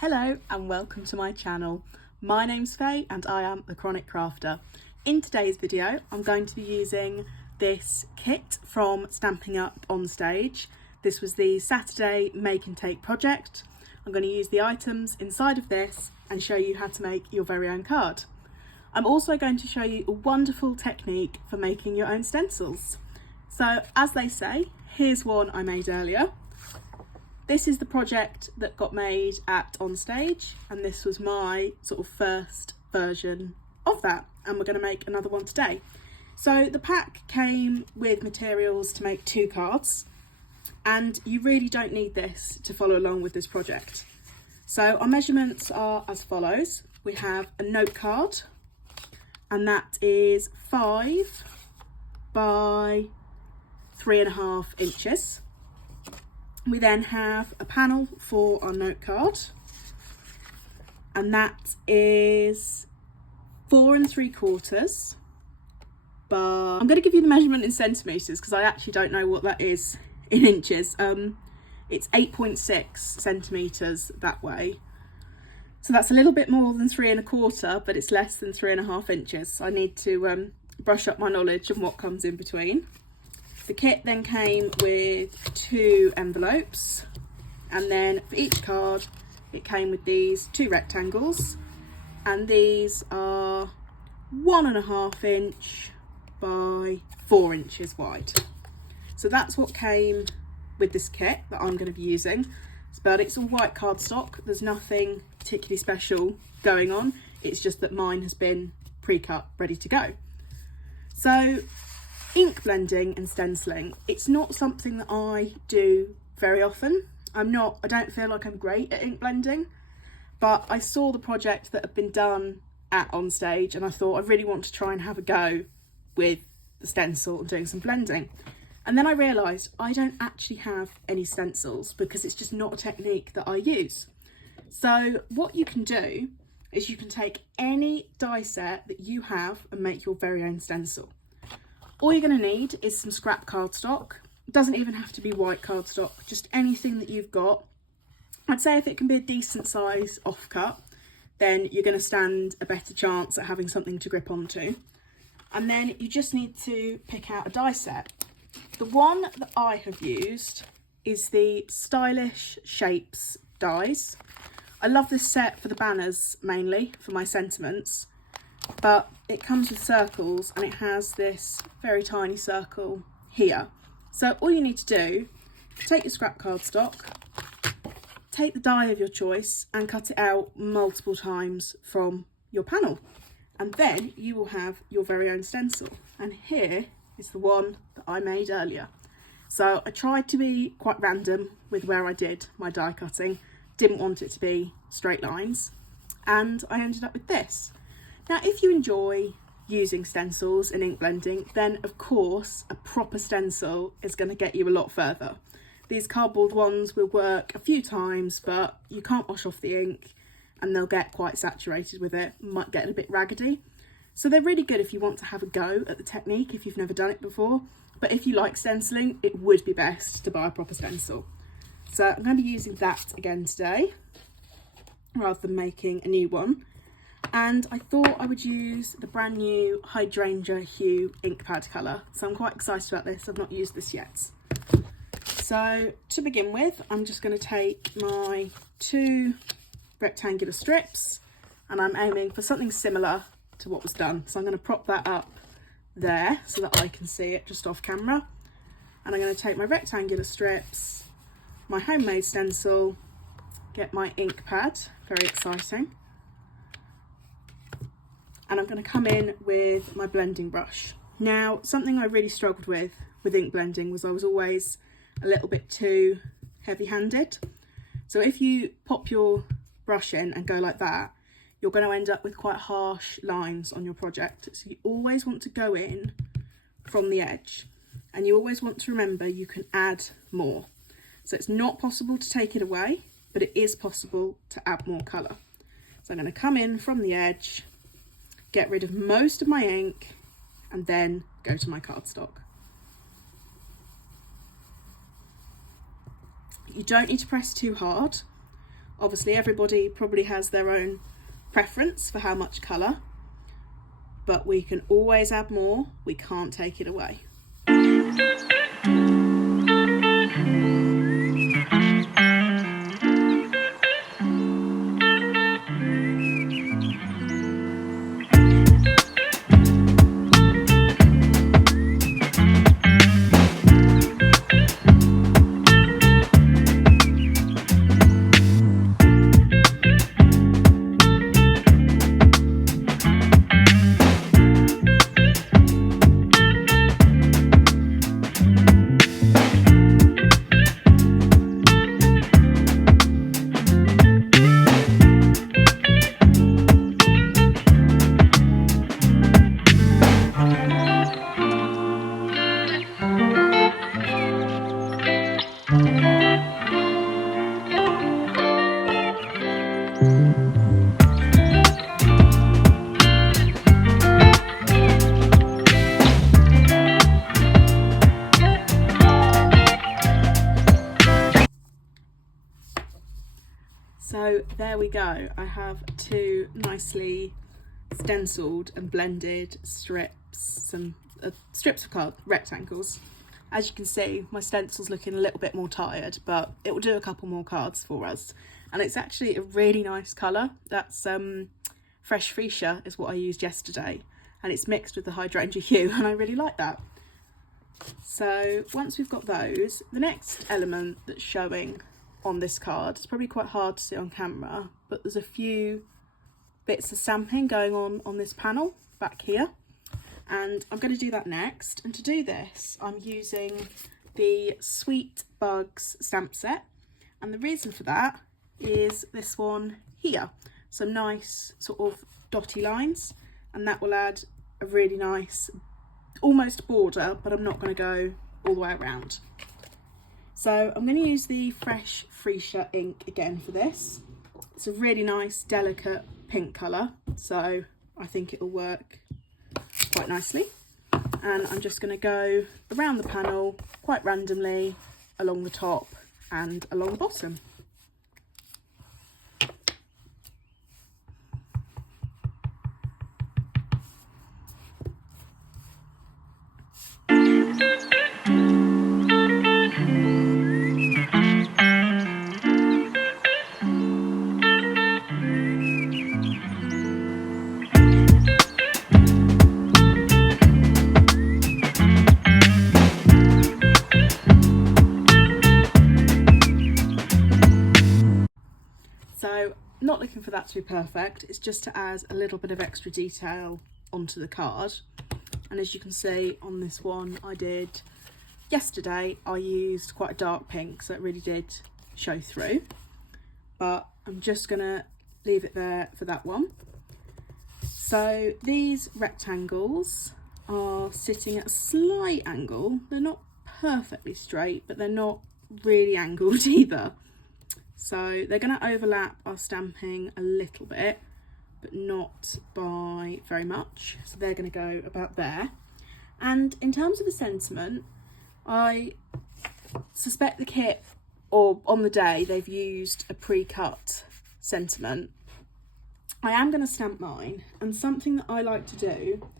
Hello and welcome to my channel. My name's Faye and I am the Chronic Crafter. In today's video I'm going to be using this kit from Stamping Up on Stage. This was the Saturday Make and Take project. I'm going to use the items inside of this and show you how to make your very own card. I'm also going to show you a wonderful technique for making your own stencils. So as they say, here's one I made earlier. This is the project that got made at On Stage, and this was my sort of first version of that, and we're going to make another one today. So the pack came with materials to make 2 cards, and you really don't need this to follow along with this project. So our measurements are as follows. We have a note card, and that is 5 by 3.5 inches. We then have a panel for our note card, and that is 4 3/4. But I'm going to give you the measurement in centimetres because I actually don't know what that is in inches. It's 8.6 centimetres that way. So that's a little bit more than 3 1/4, but it's less than 3.5 inches. I need to brush up my knowledge on what comes in between. The kit then came with 2 envelopes, and then for each card it came with these 2 rectangles, and these are 1.5 inch by 4 inches wide. So that's what came with this kit that I'm going to be using, but it's all white cardstock. There's nothing particularly special going on, it's just that mine has been pre-cut, ready to go. So ink blending and stenciling, it's not something that I do very often. I don't feel like I'm great at ink blending, but I saw the project that had been done at On Stage and I thought I really want to try and have a go with the stencil and doing some blending. And then I realised I don't actually have any stencils because it's just not a technique that I use. So what you can do is you can take any die set that you have and make your very own stencil. All you're going to need is some scrap cardstock. It doesn't even have to be white cardstock, just anything that you've got. I'd say if it can be a decent size offcut, then you're going to stand a better chance at having something to grip onto. And then you just need to pick out a die set. The one that I have used is the Stylish Shapes dies. I love this set for the banners mainly, for my sentiments. But it comes with circles and it has this very tiny circle here. So all you need to do, take your scrap cardstock, take the die of your choice and cut it out multiple times from your panel. And then you will have your very own stencil. And here is the one that I made earlier. So I tried to be quite random with where I did my die cutting. Didn't want it to be straight lines. And I ended up with this. Now, if you enjoy using stencils and ink blending, then of course a proper stencil is going to get you a lot further. These cardboard ones will work a few times, but you can't wash off the ink and they'll get quite saturated with it, might get a bit raggedy. So they're really good if you want to have a go at the technique if you've never done it before. But if you like stenciling, it would be best to buy a proper stencil. So I'm going to be using that again today, rather than making a new one. And I thought I would use the brand new Hydrangea Hue ink pad colour. So I'm quite excited about this, I've not used this yet. So to begin with, I'm just going to take my 2 rectangular strips and I'm aiming for something similar to what was done. So I'm going to prop that up there so that I can see it just off camera. And I'm going to take my rectangular strips, my homemade stencil, get my ink pad, very exciting. And I'm going to come in with my blending brush. Now, something I really struggled with ink blending was I was always a little bit too heavy-handed. So if you pop your brush in and go like that, you're going to end up with quite harsh lines on your project. So you always want to go in from the edge, and you always want to remember you can add more. So it's not possible to take it away, but it is possible to add more colour. So I'm going to come in from the edge, get rid of most of my ink, and then go to my cardstock. You don't need to press too hard. Obviously everybody probably has their own preference for how much colour, but we can always add more, we can't take it away. So there we go. I have two nicely stenciled and blended strips, some strips of card, rectangles. As you can see, my stencil's looking a little bit more tired, but it will do a couple more cards for us. And it's actually a really nice colour. That's fresh freesia is what I used yesterday, and it's mixed with the hydrangea hue, and I really like that. So once we've got those, the next element that's showing on this card, it's probably quite hard to see on camera, but there's a few bits of stamping going on this panel back here, and I'm going to do that next. And to do this, I'm using the Sweet Bugs stamp set, and the reason for that is this one here, some nice sort of dotty lines, and that will add a really nice almost border, but I'm not going to go all the way around. So I'm going to use the fresh freesia ink again for this. It's a really nice delicate pink colour, so I think it will work quite nicely. And I'm just going to go around the panel quite randomly, along the top and along the bottom. So not looking for that to be perfect, it's just to add a little bit of extra detail onto the card. And as you can see on this one I did yesterday, I used quite a dark pink, so it really did show through, but I'm just gonna leave it there for that one. So these rectangles are sitting at a slight angle. They're not perfectly straight, but they're not really angled either. So they're going to overlap our stamping a little bit, but not by very much. So they're going to go about there. And in terms of the sentiment, I suspect the kit, or on the day, they've used a pre-cut sentiment. I am going to stamp mine, and something that I like to do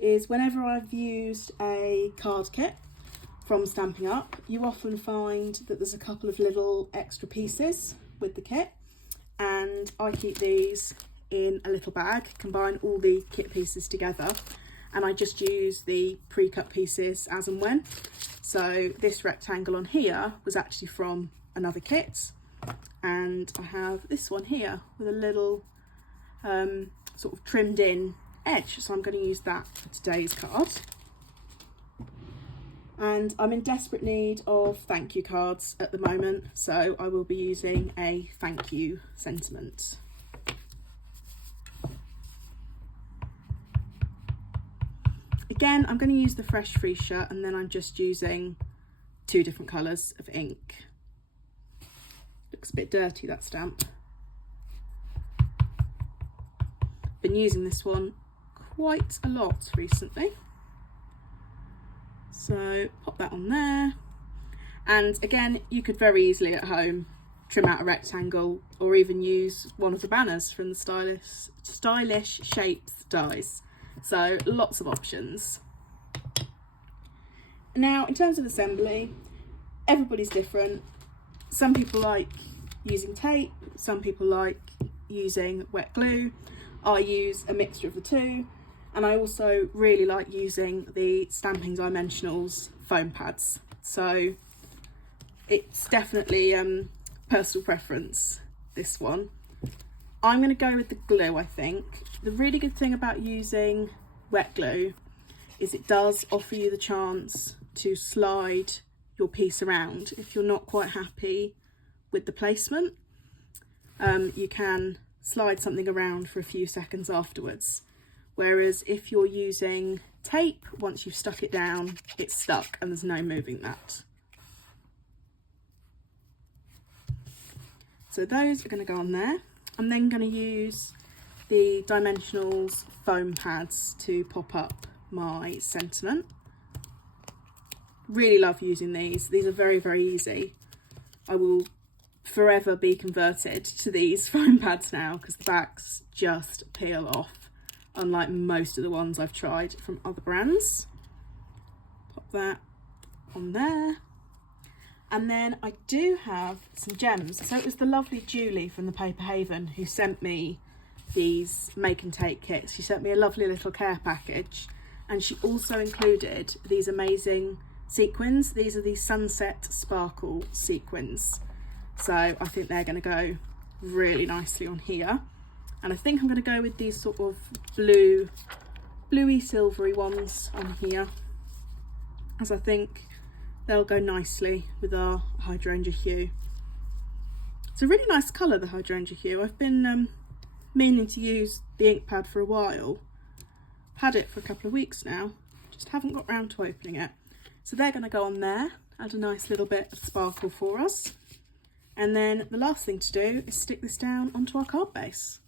is whenever I've used a card kit from Stampin' Up, you often find that there's a couple of little extra pieces with the kit, and I keep these in a little bag, combine all the kit pieces together, and I just use the pre-cut pieces as and when. So this rectangle on here was actually from another kit, and I have this one here with a little sort of trimmed in edge, so I'm going to use that for today's card. And I'm in desperate need of thank you cards at the moment, so I will be using a thank you sentiment. Again, I'm going to use the fresh freesia, and then I'm just using two different colours of ink. Looks a bit dirty, that stamp. Been using this one quite a lot recently. So pop that on there, and again, you could very easily at home trim out a rectangle, or even use one of the banners from the stylish shapes dies. So lots of options. Now in terms of assembly, everybody's different. Some people like using tape, some people like using wet glue. I use a mixture of the two, and I also really like using the Stamping Dimensionals foam pads. So it's definitely personal preference, this one. I'm going to go with the glue, I think. The really good thing about using wet glue is it does offer you the chance to slide your piece around. If you're not quite happy with the placement, you can slide something around for a few seconds afterwards. Whereas if you're using tape, once you've stuck it down, it's stuck and there's no moving that. So those are going to go on there. I'm then going to use the Dimensionals foam pads to pop up my sentiment. Really love using these. These are very, very easy. I will forever be converted to these foam pads now because the backs just peel off, unlike most of the ones I've tried from other brands. Pop that on there. And then I do have some gems. So it was the lovely Julie from the Paper Haven who sent me these make and take kits. She sent me a lovely little care package, and she also included these amazing sequins. These are the Sunset Sparkle sequins. So I think they're going to go really nicely on here. And I think I'm going to go with these sort of bluey silvery ones on here, as I think they'll go nicely with our hydrangea hue. It's a really nice colour, the hydrangea hue. I've been meaning to use the ink pad for a while. I've had it for a couple of weeks now, just haven't got round to opening it. So they're going to go on there, add a nice little bit of sparkle for us. And then the last thing to do is stick this down onto our card base.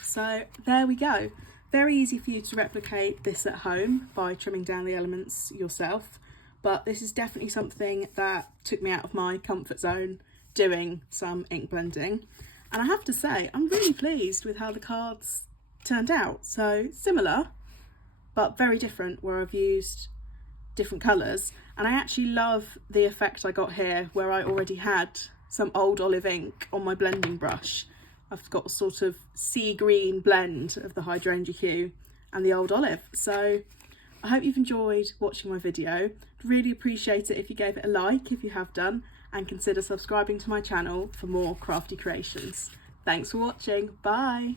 So there we go. Very easy for you to replicate this at home by trimming down the elements yourself. But this is definitely something that took me out of my comfort zone, doing some ink blending. And I have to say, I'm really pleased with how the cards turned out. So similar, but very different, where I've used different colours. And I actually love the effect I got here, where I already had some old olive ink on my blending brush. I've got a sort of sea green blend of the hydrangea hue and the old olive. So I hope you've enjoyed watching my video. Really appreciate it if you gave it a like if you have done, and consider subscribing to my channel for more crafty creations. Thanks for watching. Bye.